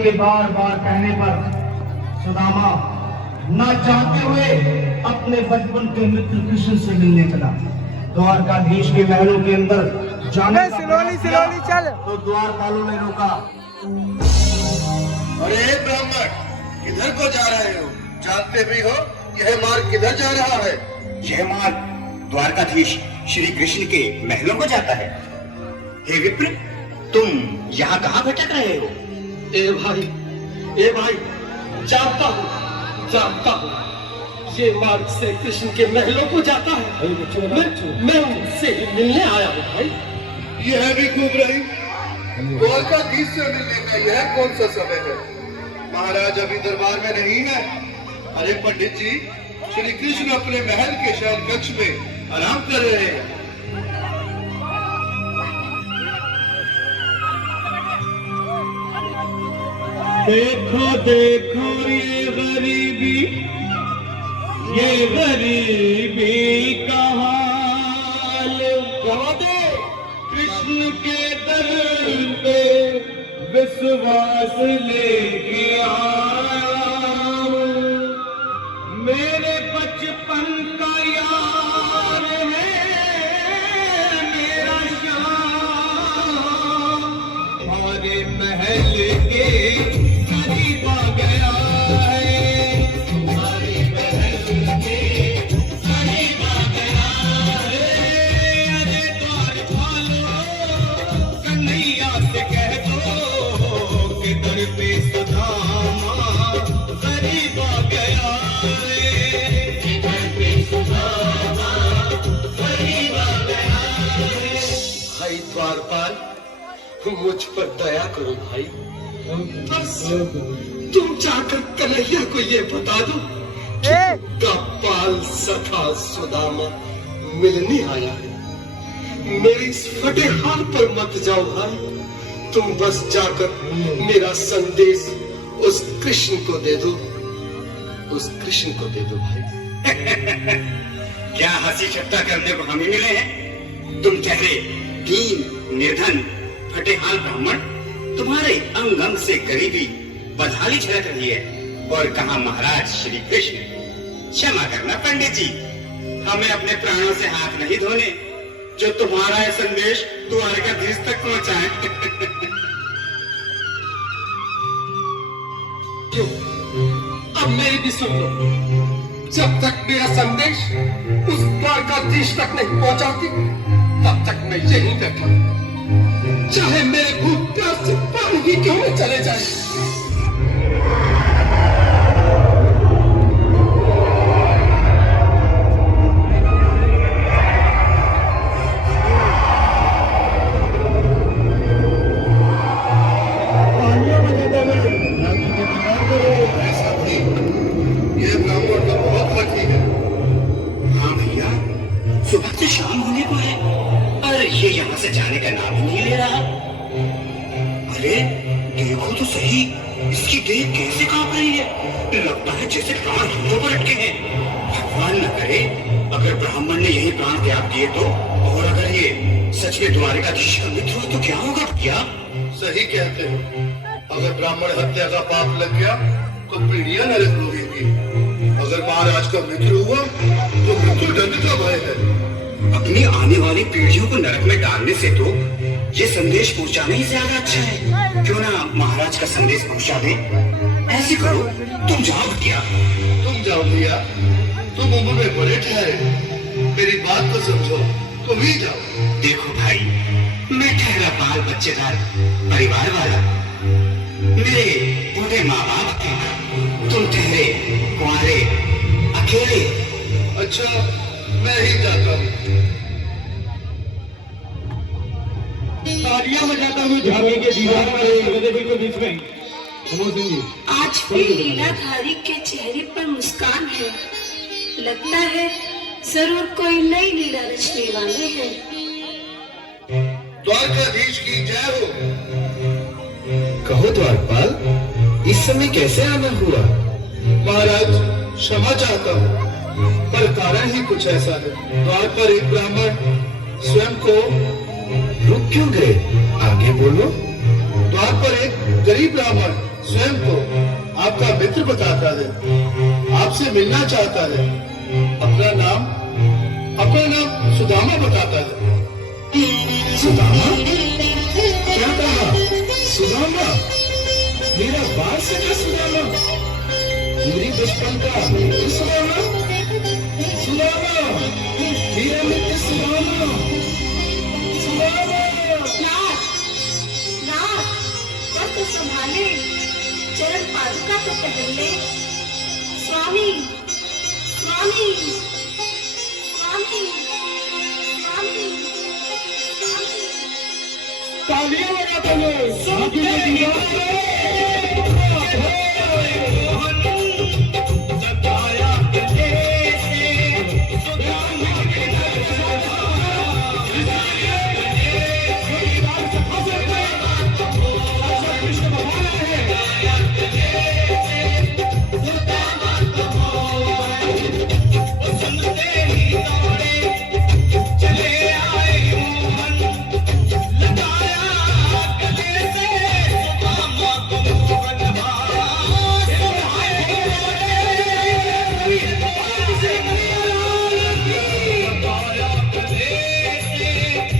के बार बार कहने पर सुदामा न चाहते हुए अपने बचपन के मित्र कृष्ण से मिलने चला। द्वारकाधीश के महलों के अंदर जाने सिलोली चल। तो द्वारपालों ने रोका। अरे ब्राह्मण, किधर को जा रहे हो? जानते भी हो यह मार्ग किधर जा रहा है? यह मार्ग द्वारकाधीश श्री कृष्ण के महलों को जाता है। हे विप्र, तुम यहाँ कहाँ भटक रहे हो? ए भाई, जानता हूँ, ये मार्ग से कृष्ण के महलों को जाता है। मैं उनसे ही मिलने आया हूँ भाई। यह भी खूब रही। द्वारकाधीश से मिलने का यह कौन सा समय है? महाराज अभी दरबार में नहीं है। अरे पंडित जी, श्री कृष्ण अपने महल के शयन कक्ष में आराम कर रहे हैं। देखो देखो ये गरीबी का हाल, कहो दे कृष्ण के दर पे विश्वास लेके आया। मेरे बचपन का यार है मेरा श्याम, हमारे महल के करीब आ गया है, हमारे महल के करीब आ गया है। अरे द्वारपालो कन्हैया से कह दो कि दर पे सुदामा करीब आ गया है, दर पे सुदामा करीब आ गया है। भाई द्वारपाल, मुझ पर दया करो भाई। बस तुम जाकर कन्हैया को ये बता दो कि उनका पाल सखा सुदामा मिलने आया है। मेरे इस फटे हाल पर मत जाओ भाई। तुम बस जाकर मेरा संदेश उस कृष्ण को दे दो, उस कृष्ण को दे दो भाई। क्या हंसी ठट्टा करने को हमें मिले हैं? तुम चेहरे दीन निर्धन फटे हाल ब्राह्मण, तुम्हारे अंग अंग से गरीबी बदहाली झलक रही है। और कहा महाराज श्री कृष्ण। क्षमा करना पंडित जी, हमें अपने प्राणों से हाथ नहीं धोने जो तुम्हारा यह संदेश द्वारकाधीश तक पहुंचाए। क्यों? अब मेरी भी सुन लो। जब तक मेरा संदेश उस द्वारकाधीश तक नहीं पहुंचाती, तब तक मैं यहीं बैठा, चाहे मेरे भूत प्यास से पानी ही क्यों न चले जाए। यह ब्राह्मण तो बहुत लकी है। हाँ भैया, सुबह से शाम होने को है और ये यहाँ से जाने का नाम ही नहीं ले रहा। अरे देखो तो सही, इसकी देह कैसे कांप रही है। लगता है जैसे प्राण हाथों पर अटके हैं। भगवान न करे अगर ब्राह्मण ने यही प्राण त्याग दिए तो, और अगर ये सच में द्वारकाधीश का मित्र हो तो क्या होगा भैया? सही कहते हो। अगर ब्राह्मण हत्या का पाप लग गया तो पीढ़ियां नरक रोएगी। अगर महाराज का मित्र हुआ तो मृत्यु दंड का भय है। अपनी आने वाली पीढ़ियों को नरक में डालने से तो ये संदेश पहुंचाना ही ज्यादा अच्छा है। क्यों ना महाराज का संदेश पहुंचा दे? ऐसे करो, तुम जाओ भैया। तुम जाओ भैया, तुम उम्र में बड़े ठहरे, मेरी बात तो समझो, तुम ही जाओ। देखो भाई, मैं ठहरा बाल बच्चेदार परिवार वाला, मेरे बूढ़े माँ बाप थे, तुम ठहरे कुंवारे अकेले। अच्छा, मैं ही जाता हूँ। तालियां बजाता हुआ झाड़ी के दीवार वाले बिल्कुल बीच में आज भी लीलाधारी के चेहरे पर मुस्कान है। लगता है जरूर कोई नई लीला रचने वाले हैं। द्वारकाधीश की जय हो। कहो द्वारपाल, इस समय कैसे आना हुआ? महाराज, क्षमा चाहता हूँ, पर कारण ही कुछ ऐसा है। द्वार पर एक ब्राह्मण स्वयं को रुक क्यों गए? आगे बोलो। द्वार पर एक गरीब ब्राह्मण स्वयं को आपका मित्र बताता है, आपसे मिलना चाहता है। अपना नाम सुदामा बताता है। सुदामा? क्या कहा? सुदामा? मेरा बाल सखा सुदामा? मेरी बचपन का मित्र सुदामा? सुदामा, मेरा मित्र सुदामा, सुदामा। नाथ, नाथ, पर तो संभाले, चरण पादुका तो पहन ले। स्वामी, स्वामी, स्वामी, स्वामी, स्वामी। तालियां बजा दो,